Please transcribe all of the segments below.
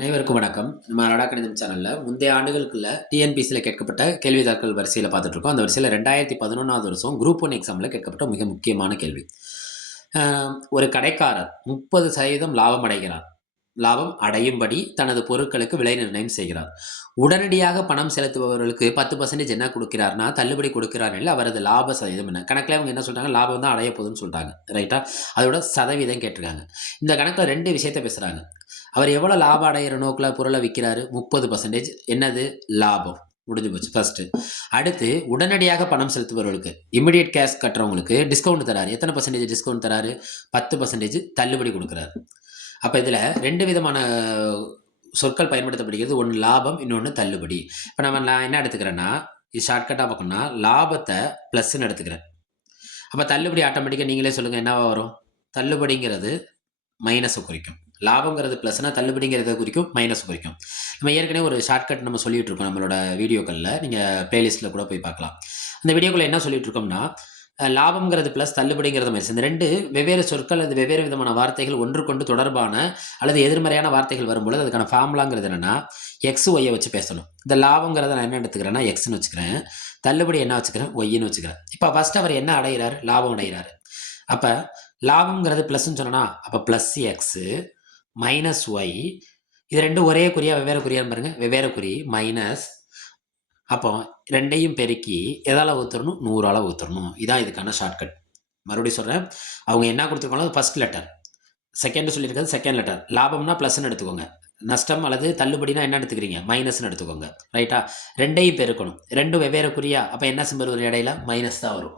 அனைவருக்கும் வணக்கம். நம்ம அடடா கணிதம் சேனல்ல முந்தைய ஆண்டுகளுக்குள்ள டிஎன்பிஎஸ்சில கேட்கப்பட்ட கேள்வித்தாட்கள் வரிசையில பார்த்துட்டு இருக்கோம். அந்த வரிசையில 2011வது வருஷம் குரூப் 1 எக்ஸாம்ல கேட்கப்பட்ட மிக முக்கியமான கேள்வி. ஒரு கடைக்காரர் 30% லாபம் அடைகிறார். லாபம் அடையும்படி தனது பொருட்களுக்கு விலை நிர்ணயம் செய்கிறார். உடனடியாக பணம் செலுத்துபவர்களுக்கு 10% என்ன கொடுக்கிறார்னா தள்ளுபடி கொடுக்கிறார் இல்லை அவரது லாப சதவீதம் என்ன. கணக்கில் அவங்க என்ன சொல்றாங்க, லாபம் தான் அடைய போகுதுன்னு சொல்றாங்க. ரைட்டா? அதோட சதவீதம் கேட்டிருக்காங்க. இந்த கணக்கில் 2 விஷயத்தை பேசுறாங்க. அவர் எவ்வளோ லாபம் அடைகிற நோக்கில் பொருளை விற்கிறாரு? 30%. என்னது? லாபம். முடிஞ்சு போச்சு ஃபர்ஸ்ட். அடுத்து உடனடியாக பணம் செலுத்துபவர்களுக்கு, இமிடியேட் கேஷ் கட்டுறவங்களுக்கு டிஸ்கவுண்ட் தராரு. எத்தனை பர்சன்டேஜ் டிஸ்கவுண்ட் தராரு? 10% தள்ளுபடி கொடுக்குறாரு. அப்போ இதில் 2 விதமான சொற்கள் பயன்படுத்தப்படுகிறது. ஒன்று லாபம், இன்னொன்று தள்ளுபடி. இப்போ நான் என்ன எடுத்துக்கிறேன்னா, இது ஷார்ட்கட்டாக பார்க்கணும்னா லாபத்தை ப்ளஸ்ன்னு எடுத்துக்கிறேன். அப்போ தள்ளுபடி ஆட்டோமேட்டிக்காக நீங்களே சொல்லுங்கள் என்னவா வரும்? தள்ளுபடிங்கிறது மைனஸை குறிக்கும். லாபங்கிறது ப்ளஸ்னா தள்ளுபடிங்கிறத குறிக்கும், மைனஸ் குறிக்கும். நம்ம ஏற்கனவே ஒரு ஷார்ட்கட் நம்ம சொல்லிகிட்டு இருக்கோம் நம்மளோட வீடியோக்களில். நீங்கள் ப்ளேலிஸ்ட்டில் கூட போய் பார்க்கலாம். அந்த வீடியோக்களில் என்ன சொல்லிகிட்டு இருக்கோம்னா, லாபம்ங்கிறது ப்ளஸ் தள்ளுபடிங்கிறது மைனஸ். இந்த 2 வெவ்வேறு சொற்கள், அது வெவ்வேறு விதமான வார்த்தைகள் ஒன்றுக்கொண்டு தொடர்பான அல்லது எதிர்மறையான வார்த்தைகள் வரும்பொழுது அதுக்கான ஃபார்முலாங்கிறது என்னென்னா எக்ஸ் ஒய்யை வச்சு பேசணும். இந்த லாபங்கிறத நான் என்ன எடுத்துக்கிறேன்னா எக்ஸ்ன்னு வச்சுக்கிறேன், தள்ளுபடி என்ன வச்சுக்கிறேன், ஒய்ன்னு வச்சுக்கிறேன். இப்போ ஃபஸ்ட் அவர் என்ன அடைகிறார்? லாபம் அடைகிறார். அப்போ லாபம்ங்கிறது ப்ளஸ்ன்னு சொன்னா அப்போ ப்ளஸ் எக்ஸு மைனஸ் ஒய், இது 2 ஒரே குறியா வெவ்வேறு குறியான்னு பாருங்க, வெவ்வேறு குறி மைனஸ். அப்போ 2ஐயும் பெருக்கி எதால் ஊற்றுறணும்? 100ஆல் ஊற்றுறணும். இதான் இதுக்கான ஷார்ட்கட். மறுபடியும் சொல்கிறேன், அவங்க என்ன கொடுத்துருக்காங்களோ ஃபர்ஸ்ட் லெட்டர், செகண்ட் சொல்லியிருக்கிறது செகண்ட் லெட்டர். லாபம்னா ப்ளஸ்ன்னு எடுத்துக்கோங்க, நஷ்டம் அல்லது தள்ளுபடினா என்ன எடுத்துக்கிறீங்க? மைனஸ்ன்னு எடுத்துக்கோங்க. ரைட்டா? 2ஐயும் பெருக்கணும். 2 வெவ்வேறு குறியா, அப்போ என்ன சிம்பல் வரும் இடையில? மைனஸ் தான் வரும்.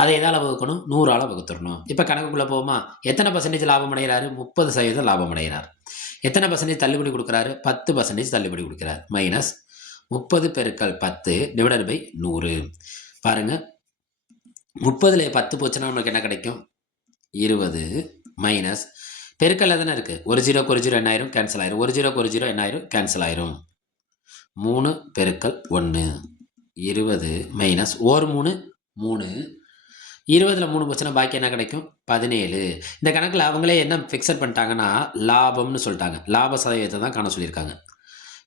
அதை எதால் வகுக்கணும்? 100ஆல் வகுத்துடணும். இப்போ கணக்குக்குள்ளே போவோமா? எத்தனை பர்சன்டேஜ் லாபம் அடைகிறாரு? 30% லாபம் அடைகிறார். எத்தனை பர்சன்டேஜ் தள்ளுபடி கொடுக்குறாரு? 10% தள்ளுபடி கொடுக்குறாரு. மைனஸ் 30 பெருக்கல் 10 டிவைடட் பை 100. பாருங்க, 30ல் 10 போச்சுன்னா நமக்கு என்ன கிடைக்கும்? 20 மைனஸ் பெருக்கல் தானே இருக்குது. ஒரு ஜீரோக்கு ஒரு ஜீரோ என்ன ஆயிரும்? கேன்சல் ஆயிரும். ஒரு ஜீரோக்கு ஒரு ஜீரோ என்ன ஆயிரும்? கேன்சல் ஆயிரும். 3 பெருக்கல் 1 20 மைனஸ் 3 3. 20ல் 3 போச்சுன்னா பாக்கி என்ன கிடைக்கும்? 17. இந்த கணக்கில் அவங்களே என்ன ஃபிக்ஸட் பண்ணிட்டாங்கன்னா லாபம்னு சொல்லிட்டாங்க. லாப சதவீதத்தை தான் காண சொல்லியிருக்காங்க.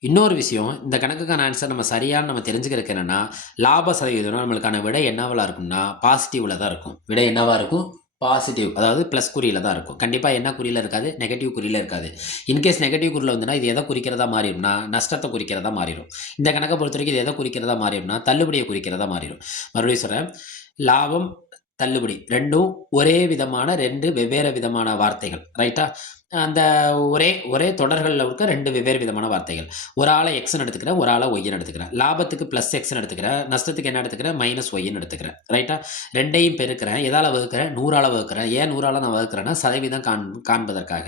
இன்னொரு விஷயம், இந்த கணக்குக்கான ஆன்சர் நம்ம சரியான நம்ம தெரிஞ்சுக்கிறதுக்கு என்னென்னா, லாப சதவீதம் நம்மளுக்கான விடை என்னவா இருக்கும்னா பாசிட்டிவில் தான் இருக்கும். விடை என்னவாக இருக்கும்? பாசிட்டிவ், அதாவது ப்ளஸ் குறியில் தான் இருக்கும். கண்டிப்பாக என்ன குறியில் இருக்காது? நெகட்டிவ் குறியில் இருக்காது. இன்கேஸ் நெகட்டிவ் குறியில் வந்துன்னா இது எதை குறிக்கிறதா மாறிடும்னா நஷ்டத்தை குறிக்கிறதா மாறிடும். இந்த கணக்கை பொறுத்த வரைக்கும் இது எதை குறிக்கிறதா மாறிடும்னா தள்ளுபடியை குறிக்கிறதா மாறிடும். மறுபடியும் சொல்கிறேன், லாபம் தள்ளுபடி 2ம் ஒரே விதமான 2 வெவ்வேறு விதமான வார்த்தைகள். ரைட்டா? அந்த ஒரே தொடர்களில் இருக்க 2 வெவ்வேறு விதமான வார்த்தைகள். ஒரு ஆளை எக்ஸ்ன்னு எடுத்துக்கிறேன், ஒரு ஆளை ஒய்ன்னு எடுத்துக்கிறேன். லாபத்துக்கு ப்ளஸ் எக்ஸ்ன்னு எடுத்துக்கிறேன், நஷ்டத்துக்கு என்ன எடுத்துக்கிறேன்? மைனஸ் ஒய்ன்னு எடுத்துக்கிறேன். ரைட்டா? 2ஐயும் பெருக்கிறேன், எதால் வகுக்கிறேன்? 100ஆல் வகுக்கிறேன். ஏன் 100ஆல் நான் வகுக்கிறேன்னா சதவீதம் காண்பதற்காக.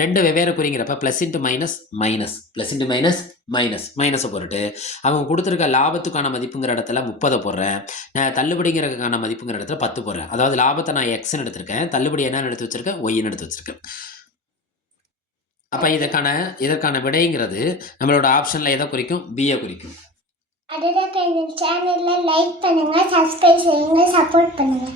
2 வெவ்வேறு குறிங்கிறப்ப plus into minus minus, plus into minus minus, மைனஸை போட்டுட்டு அவங்க கொடுத்துருக்க லாபத்துக்கான மதிப்புங்கிற இடத்துல 30 போடுறேன், நான் தள்ளுபடிங்கிறதுக்கான மதிப்புங்கிற இடத்துல 10 போடுறேன். அதாவது லாபத்தை நான் எக்ஸ்ன்னு எடுத்திருக்கேன், தள்ளுபடி என்னன்னு எடுத்து வச்சிருக்கேன்? ஒய்ன்னு எடுத்து வச்சிருக்கேன். அப்போ இதற்கான விடைங்கிறது நம்மளோட ஆப்ஷனில் எதை குறிக்கும்? பியை குறிக்கும். அடடா கணிதம் சேனலை லைக் பண்ணுங்க, சப்ஸ்கிரைப் செய்யுங்க, சப்போர்ட் பண்ணுங்க.